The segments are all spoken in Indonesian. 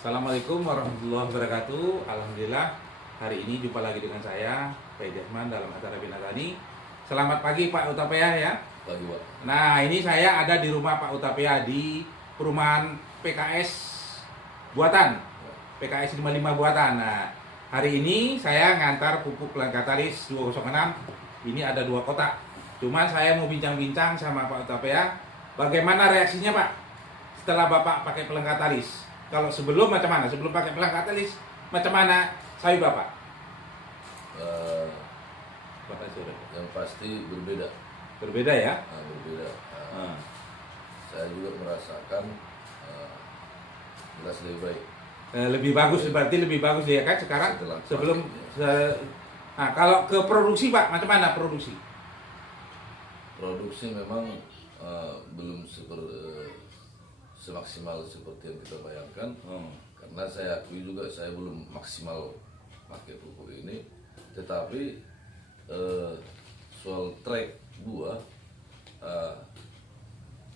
Assalamualaikum warahmatullahi wabarakatuh. Alhamdulillah hari ini jumpa lagi dengan saya Pak Jasman dalam acara Bina Tani. Selamat pagi Pak Utapea ya. Pagi, Pak. Nah ini saya ada di rumah Pak Utapea di perumahan PKS Buatan, PKS 55 Buatan. Nah hari ini saya ngantar pupuk Plankatalis 206. Ini ada 2 kotak. Cuman saya mau bincang-bincang sama Pak Utapea, bagaimana reaksinya Pak setelah Bapak pakai Plankatalis? Kalau sebelum macam mana? Sebelum pakai Plankatalis macam mana sawi Bapak? Eh, Bapak sudah. yang pasti berbeda. Berbeda ya? Berbeda. Hmm. Saya juga merasakan jelas lebih baik. Lebih bagus, berarti lebih bagus ya kan sekarang Setelah sebelum pakai, nah, kalau ke produksi Pak, macam mana produksi? Produksi memang belum semaksimal seperti yang kita bayangkan. Karena saya akui juga saya belum maksimal pakai pupuk ini. Tetapi soal trek buah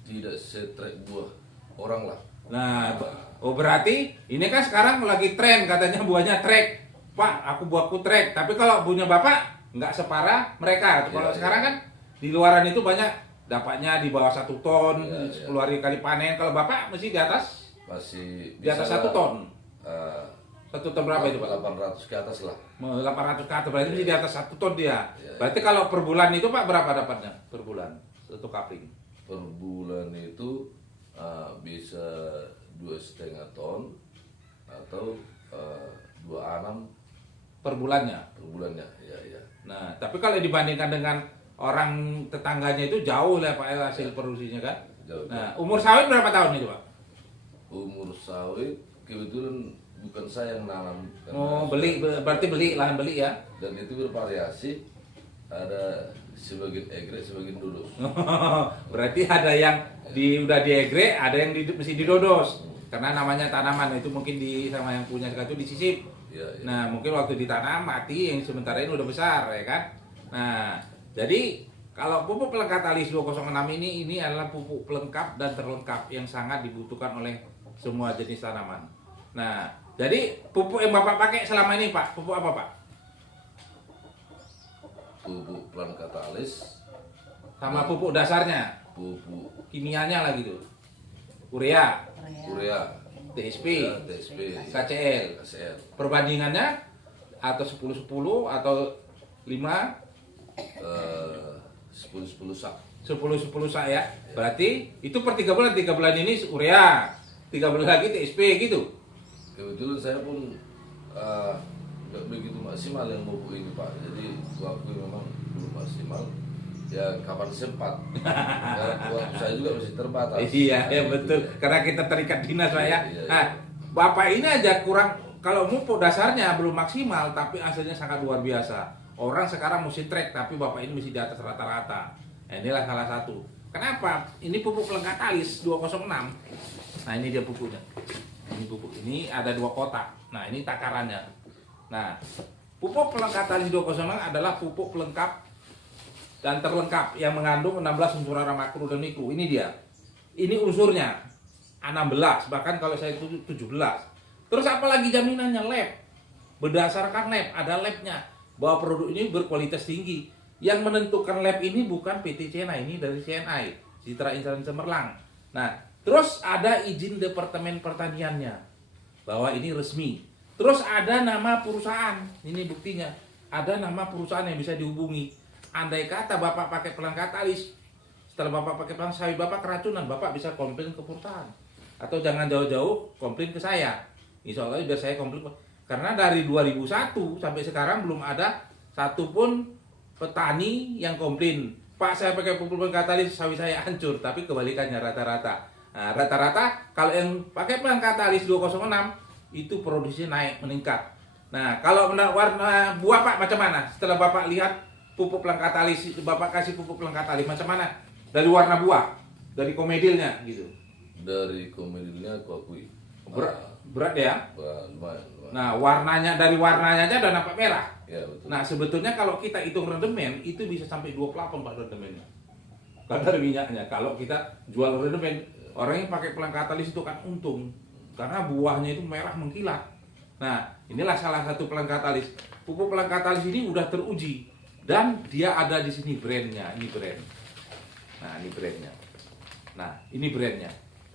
tidak setrek buah orang lah. Nah, oh berarti ini kan sekarang lagi tren katanya buahnya trek. Pak, aku buahku trek. Tapi kalau buahnya Bapak nggak separah mereka. Kalau Iya, sekarang iya. kan di luaran itu banyak dapatnya di bawah 1 ton, Iya, 10 hari kali panen. Kalau Bapak mesti di atas Masih di atas bisa 1 ton. eh, 1 ton berapa itu Pak? 800 ke atas lah. 800 ke atas, berarti mesti di atas 1 ton dia. Iya, Berarti kalau per bulan itu Pak berapa dapatnya per bulan? Satu kapling. Per bulan itu bisa 2,5 ton atau 2,6 Per bulannya. per bulannya, ya. Nah, tapi kalau dibandingkan dengan orang tetangganya itu jauh lah Pak hasil produksinya kan. Jauh. Nah, umur sawit berapa tahun itu Pak? Umur sawit kebetulan bukan saya yang nanam. karena Oh, beli berarti beli lahan beli ya. Dan itu bervariasi, ada sebagian egrek, sebagian dodos. Berarti ada yang udah diegrek, ada yang mesti didodos. Karena namanya tanaman itu mungkin sama yang punya itu disisip. Ya. Nah, mungkin waktu ditanam mati, yang sementara ini udah besar ya kan. Nah, jadi kalau pupuk Plankatalis 206 ini adalah pupuk pelengkap dan terlengkap yang sangat dibutuhkan oleh semua jenis tanaman. Nah, jadi pupuk yang Bapak pakai selama ini Pak, pupuk apa Pak? Pupuk Plankatalis, Sama pupuk dasarnya, pupuk kimianya lah gitu. Urea, urea, TSP, TSP, KCL. KCL. Perbandingannya atau 10-10 atau 5 10 sak. 10-10 sak ya. Berarti itu per 3 bulan, 3 bulan ini urea, 3 bulan lagi TSP gitu. Kebetulan saya pun nggak begitu maksimal yang pupuk ini Pak. Jadi waktu memang belum maksimal. Ya kapan sempat. Karena waktu saya juga masih terbatas. Iya, ya Gitu betul. ya. Karena kita terikat dinas Pak ya. Iya. Nah, Bapak ini aja kurang, kalau pupuk dasarnya belum maksimal tapi hasilnya sangat luar biasa. Orang sekarang mesti trek tapi Bapak ini mesti di atas rata-rata. Nah, inilah salah satu. Kenapa? Ini pupuk Plankatalis 206. Nah, ini dia pupuknya. Ini pupuk. Ini ada 2 kotak. Nah, ini takarannya. Nah, pupuk Plankatalis 206 adalah pupuk pelengkap dan terlengkap yang mengandung 16 unsur hara makro dan mikro. Ini dia. Ini unsurnya 16, bahkan kalau saya 17. Terus apalagi jaminannya lab. Berdasarkan lab, ada labnya bahwa produk ini berkualitas tinggi. Yang menentukan lab ini bukan PT Cena, ini dari CNI, Citra Insan Cemerlang. Nah, terus ada izin Departemen Pertaniannya bahwa ini resmi. Terus ada nama perusahaan, ini buktinya. Ada nama perusahaan yang bisa dihubungi. Andai kata Bapak pakai Plankatalis, setelah Bapak pakai sawi Bapak keracunan, Bapak bisa komplain ke perusahaan. Atau jangan jauh-jauh komplain ke saya. Insya Allah biar saya komplain. Karena dari 2001 sampai sekarang belum ada satupun petani yang komplain, Pak saya pakai pupuk Plankatalis sawi saya hancur. Tapi kebalikannya rata-rata. Nah, rata-rata kalau yang pakai Plankatalis 206 itu produksinya naik, meningkat. Nah, kalau warna buah Pak macam mana? Setelah Bapak lihat pupuk Plankatalis, Bapak kasih pupuk Plankatalis macam mana? Dari warna buah, dari komedilnya gitu. Dari komedilnya aku akui. Berat ya? Lumayan. Nah, dari warnanya aja udah nampak merah. Ya betul. Nah, sebetulnya kalau kita hitung rendemen itu bisa sampai 28 Pak rendemennya. Kadar minyaknya. Kalau kita jual rendemen, orang yang pakai Plankatalis itu kan untung. karena buahnya itu merah mengkilat. Nah, inilah salah satu pelang katalis. Pupuk pelang katalis ini udah teruji dan dia ada di sini brandnya, ini brand. Nah, ini brandnya. Nah, ini brandnya.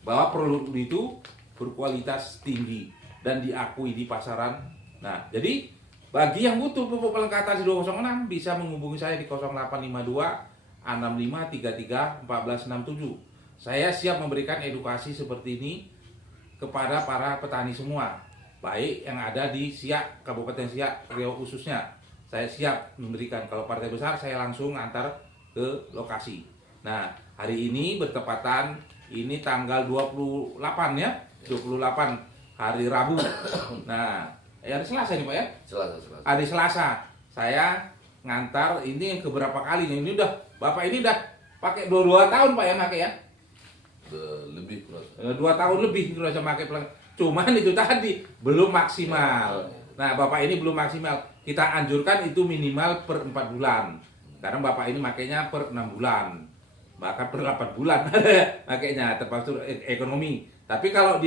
Bahwa produk itu berkualitas tinggi dan diakui di pasaran. Nah, jadi bagi yang butuh pupuk pelang katalis 206 bisa menghubungi saya di 0852 6533 1467. Saya siap memberikan edukasi seperti ini kepada para petani semua, baik yang ada di Siak, Kabupaten Siak, Riau khususnya. Saya siap memberikan. Kalau partai besar saya langsung antar ke lokasi. Nah, hari ini bertepatan ini tanggal 28 ya, 28 hari Rabu. Nah, hari Selasa nih Pak ya? Selasa. Hari Selasa saya ngantar ini yang keberapa kali nih. Ini udah Bapak ini udah pakai 22 tahun Pak ya pakai ya? Lebih kurang. 2 tahun lebih sudah saya pakai pelang. Cuman itu tadi belum maksimal. Nah, Bapak ini belum maksimal. Kita anjurkan itu minimal per 4 bulan. Karena Bapak ini makainya per 6 bulan. Bahkan per 8 bulan makainya termasuk ekonomi. Tapi kalau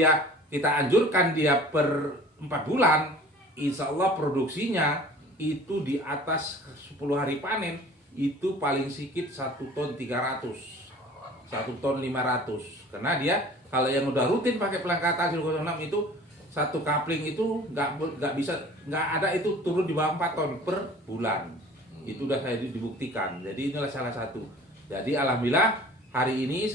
kita anjurkan dia per 4 bulan, insya Allah produksinya itu di atas 10 hari panen itu paling sedikit 1 ton 300. 1 ton 500. Karena dia kalau yang udah rutin pakai pelang katalis 06 itu satu kapling itu nggak ada itu turun di bawah 4 ton per bulan. Itu udah saya dibuktikan. Jadi inilah salah satu. Jadi alhamdulillah hari ini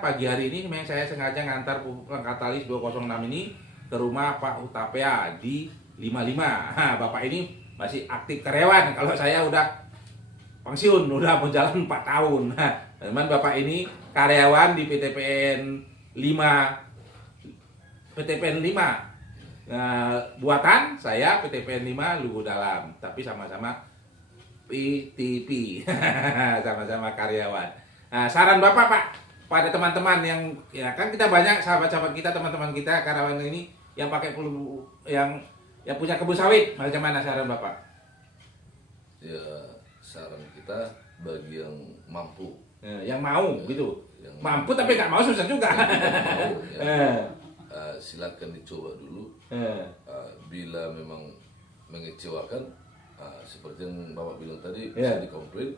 pagi hari ini memang saya sengaja ngantar pelang katalis 206 ini ke rumah Pak Hutapea di 55. Nah, Bapak ini masih aktif karyawan. Kalau saya udah pensiun, udah berjalan 4 tahun. Nah, teman Bapak ini karyawan di PTPN 5 buatan, saya PTPN 5 Lugu Dalam, tapi sama-sama PTP. Sama-sama karyawan. Nah, saran Bapak Pak pada teman-teman yang ya kan kita banyak sahabat-sahabat kita, teman-teman kita karyawan ini yang pakai yang punya kebun sawit, macam mana saran Bapak? Ya, saran kita bagi yang mampu, yang mau gitu, yang mampu tapi nggak mau susah juga. Silakan dicoba dulu. Bila memang mengecewakan, seperti yang Bapak bilang tadi, bisa dikomplain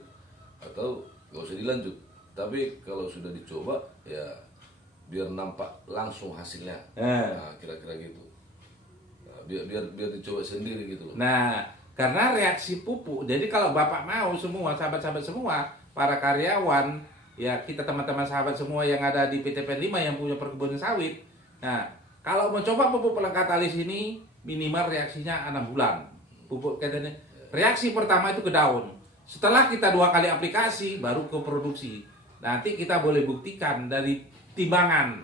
atau nggak usah dilanjut. Tapi kalau sudah dicoba, ya biar nampak langsung hasilnya. Kira-kira gitu. Biar dicoba sendiri gitu. Nah, karena reaksi pupuk. Jadi kalau Bapak mau semua, sahabat-sahabat semua, para karyawan, ya kita teman-teman sahabat semua yang ada di PTPN 5 yang punya perkebunan sawit. Nah, kalau mencoba pupuk pelang katalis ini minimal reaksinya 6 bulan. Pupuk katanya reaksi pertama itu ke daun. Setelah kita 2 kali aplikasi baru ke produksi. Nanti kita boleh buktikan dari timbangan,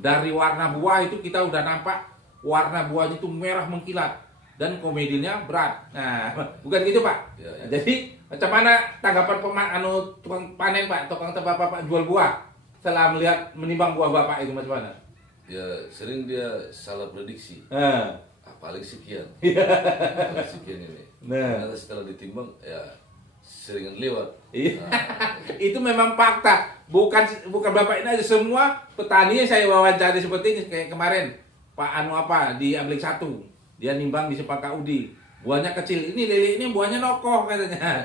dari warna buah itu kita udah nampak warna buahnya itu merah mengkilat dan komedinya berat. Nah, bukan gitu Pak. Ya. Jadi macam mana tanggapan tukang panen Pak, tukang tebak Bapak jual buah setelah menimbang buah Bapak itu macam mana? Ya sering dia salah prediksi. Paling sekian. Paling sekian ini. Ternyata setelah ditimbang ya seringan lewat. Itu memang fakta. Bukan Bapak ini aja, semua petani yang saya wawancara seperti ini kayak kemarin Pak di Amlik 1. Dia nimbang di Sepaka Udi. Buahnya kecil. Ini lele ini buahnya nokoh katanya.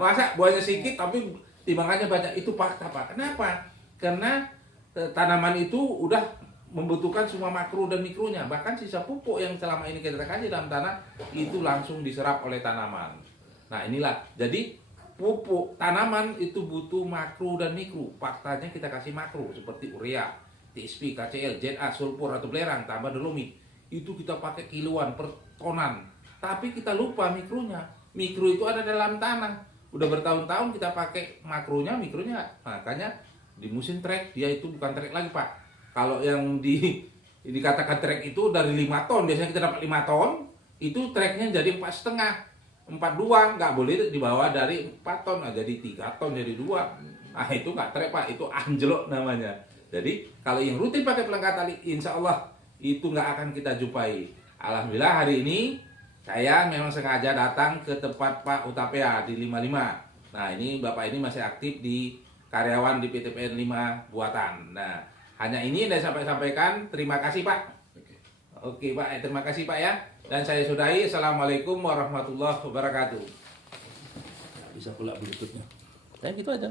Masa buahnya sedikit tapi timbangannya banyak. Itu fakta Pak. Kenapa? Karena tanaman itu udah membutuhkan semua makro dan mikronya. Bahkan sisa pupuk yang selama ini kita kasih dalam tanah itu langsung diserap oleh tanaman. Nah inilah. Jadi pupuk tanaman itu butuh makro dan mikro. Faktanya kita kasih makro seperti urea, TSP, KCL, ZA, sulfur atau belerang, tambah dolomit. Itu kita pakai kiloan per tonan. Tapi kita lupa mikronya. Mikro itu ada dalam tanah. Udah bertahun-tahun kita pakai makronya, mikronya. Makanya di musim trek dia itu bukan trek lagi Pak. Kalau yang dikatakan trek itu dari 5 ton, biasanya kita dapat 5 ton, itu treknya jadi 4,5. 42 nggak boleh dibawa dari 4 ton, jadi 3 ton, jadi 2. Nah itu nggak trek Pak, itu anjlok namanya. Jadi kalau yang rutin pakai pelang katalis, insya Allah itu nggak akan kita jumpai. Alhamdulillah hari ini saya memang sengaja datang ke tempat Pak Hutapea di 55. Nah ini Bapak ini masih aktif di karyawan di PTPN 5 buatan. Nah hanya ini yang saya sampaikan. Terima kasih Pak. Oke. Oke Pak, terima kasih Pak ya. Dan saya sudahi. Assalamualaikum warahmatullahi wabarakatuh. Bisa pula berikutnya. Ya gitu aja.